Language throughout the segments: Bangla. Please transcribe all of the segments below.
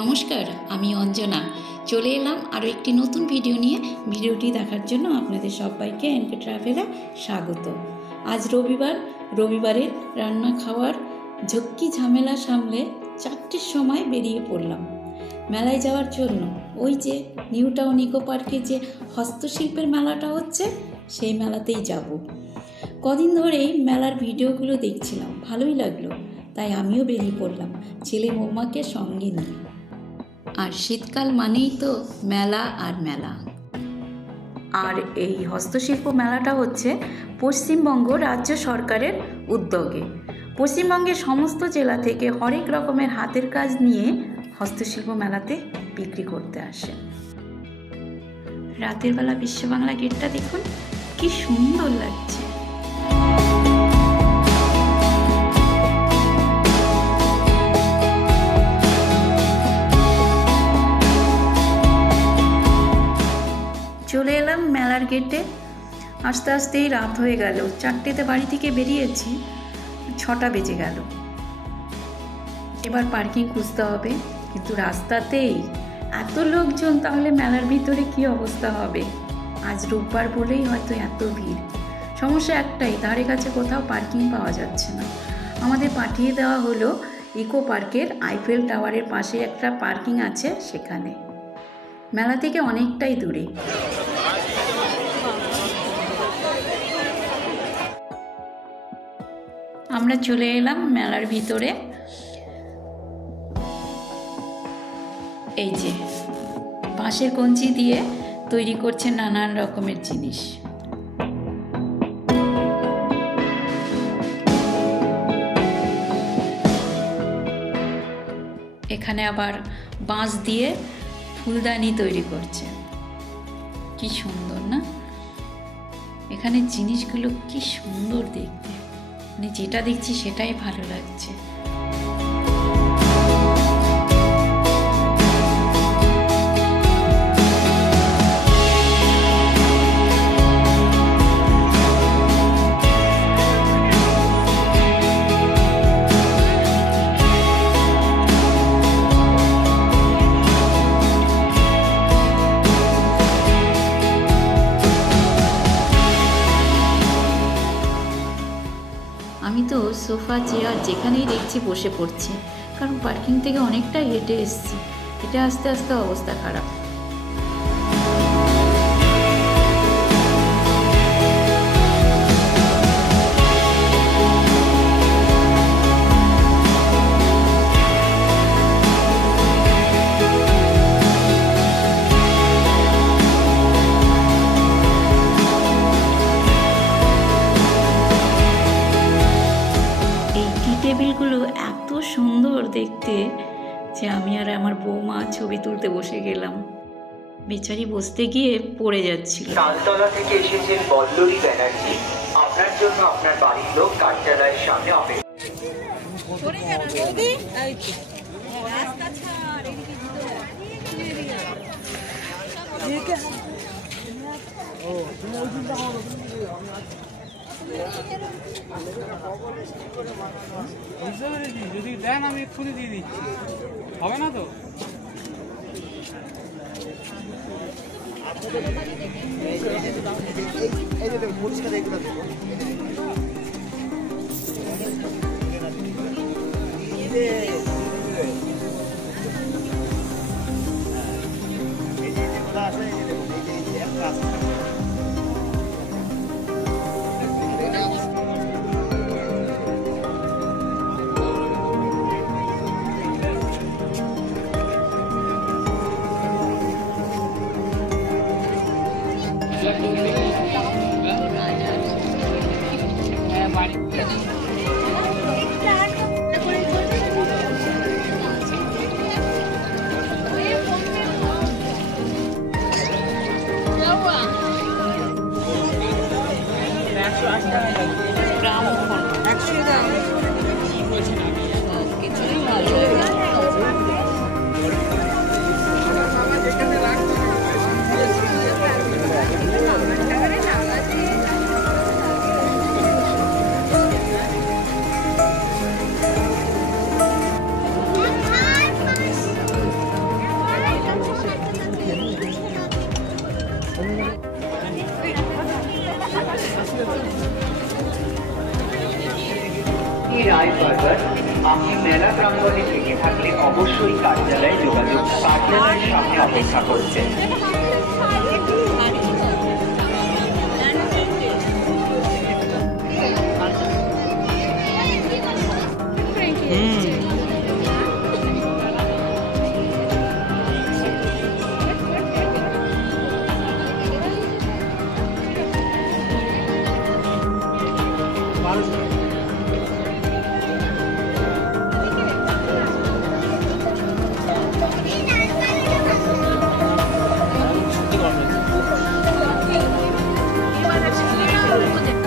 নমস্কার, আমি অঞ্জনা চলে এলাম আরও একটি নতুন ভিডিও নিয়ে। ভিডিওটি দেখার জন্য আপনাদের সবাইকে এনকে ট্রাভেলে স্বাগত। আজ রবিবারের রান্না খাওয়ার ঝক্কি ঝামেলা সামলে 4টের সময় বেরিয়ে পড়লাম মেলায় যাওয়ার জন্য। ওই যে নিউ টাউন ইকো পার্কে যে হস্তশিল্পের মেলাটা হচ্ছে, সেই মেলাতেই যাব। কদিন ধরেই মেলার ভিডিওগুলো দেখছিলাম, ভালোই লাগলো, তাই আমিও বেরিয়ে পড়লাম ছেলে বৌমাকে সঙ্গে নিয়ে। আর শীতকাল মানেই তো মেলা আর মেলা। আর এই হস্তশিল্প মেলাটা হচ্ছে পশ্চিমবঙ্গ রাজ্য সরকারের উদ্যোগে। পশ্চিমবঙ্গের সমস্ত জেলা থেকে হরেক রকমের হাতের কাজ নিয়ে হস্তশিল্প মেলাতে বিক্রি করতে আসে। রাতের বেলা বিশ্ববাংলা গেটটা দেখুন, কি সুন্দর লাগছে। চলে এলাম মেলার গেটে। আস্তে আস্তেই রাত হয়ে গেল। 4টেতে বাড়ি থেকে বেরিয়েছি, 6টা বেজে গেল। এবার পার্কিং খুঁজতে হবে, কিন্তু রাস্তাতেই এত লোকজন, তাহলে মেলার ভিতরে কি অবস্থা হবে। আজ রোববার বলেই হয়তো এত ভিড়। সমস্যা একটাই, ধারে কাছে কোথাও পার্কিং পাওয়া যাচ্ছে না। আমাদের পাঠিয়ে দেওয়া হলো ইকো পার্কের আইফেল টাওয়ারের পাশে একটা পার্কিং আছে, সেখানে। মেলা থেকে অনেকটাই দূরে। আমরা চলে এলাম মেলার ভিতরে। এই যে বাঁশের কঞ্চি দিয়ে তৈরি করছে নানান রকমের জিনিস। এখানে আবার বাঁশ দিয়ে ফুলদানি তৈরি করছে। কি সুন্দর না? এখানে জিনিসগুলো কি সুন্দর দেখতে, মানে যেটা দেখছি সেটাই ভালো লাগছে। আমি তো সোফা চেয়ার যেখানেই দেখছি বসে পড়ছি, কারণ পার্কিং থেকে অনেকটা হেঁটে এসেছি। এটা আস্তে আস্তে অবস্থা খারাপ। টেবিলগুলো এত সুন্দর দেখতে যে আমি আর আমার বৌমা ছবি তুলতে বসে গেলাম। বেচারি বসতে গিয়ে পড়ে যাচ্ছিল। তালতলা থেকে এসেছেন বল্লরী ব্যানার্জি। আপনার জন্য আপনার বাড়ির লোক কার্যালয়ের সামনে অপেক্ষা। যদি দেন আমি এক্ষুনি দিয়ে দিচ্ছি, হবে না তো? পরিষ্কার এগুলো অবশ্যই কার্যালয়ে যোগাযোগ, কার্যালয়ের সামনে অপেক্ষা করছেন।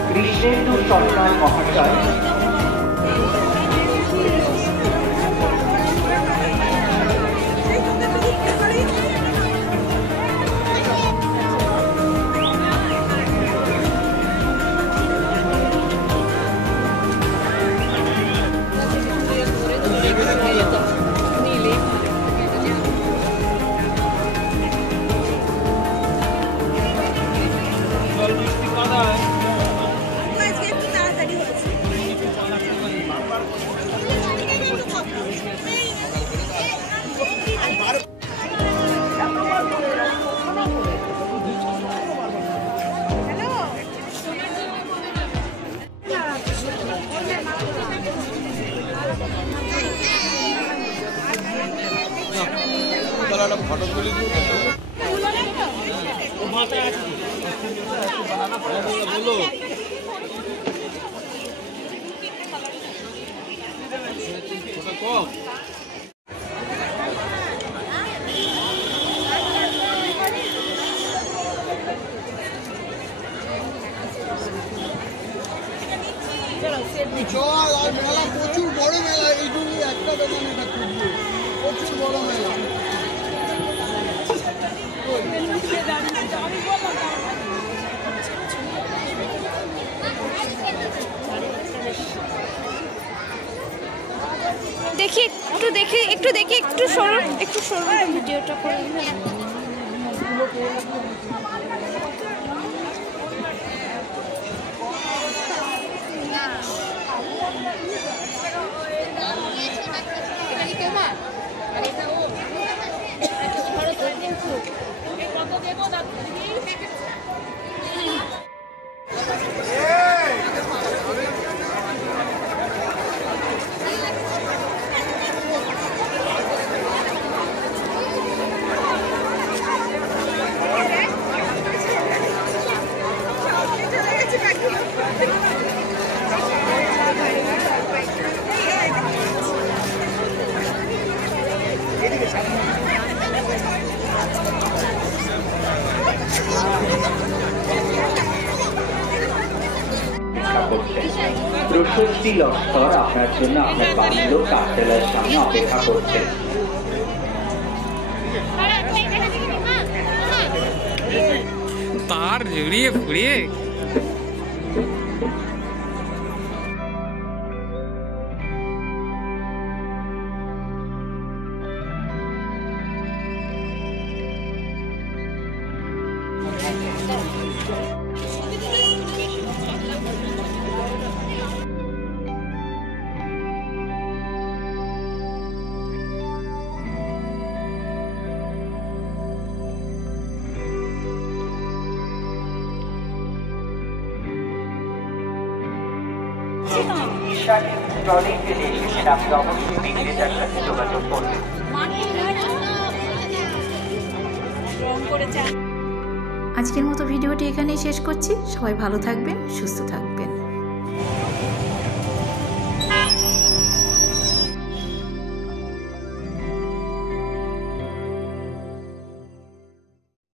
কৃষ্ণেন্দু সরকার মহাশয় ফটো তুলি কম চল আর মেলা প্রচুর বড় মেলা, এই জন্য একটা দোকানে প্রচুর বড় মেলা। দেখি একটু সরো ভিডিওটা করে। প্রশস্তি লস্কর আপনার জন্য আপনার বাড়ির লোক কার্যালয়ের সামনে অপেক্ষা করছেন। তার জড়িয়ে ফুড়িয়ে ট্রলিং পেলে এসেছেন, আপনি অবশ্যই বিক্রেতার সাথে যোগাযোগ করবেন। আজকের মতো ভিডিওটি এখানেই শেষ করছি। সবাই ভালো থাকবেন, সুস্থ থাকবেন।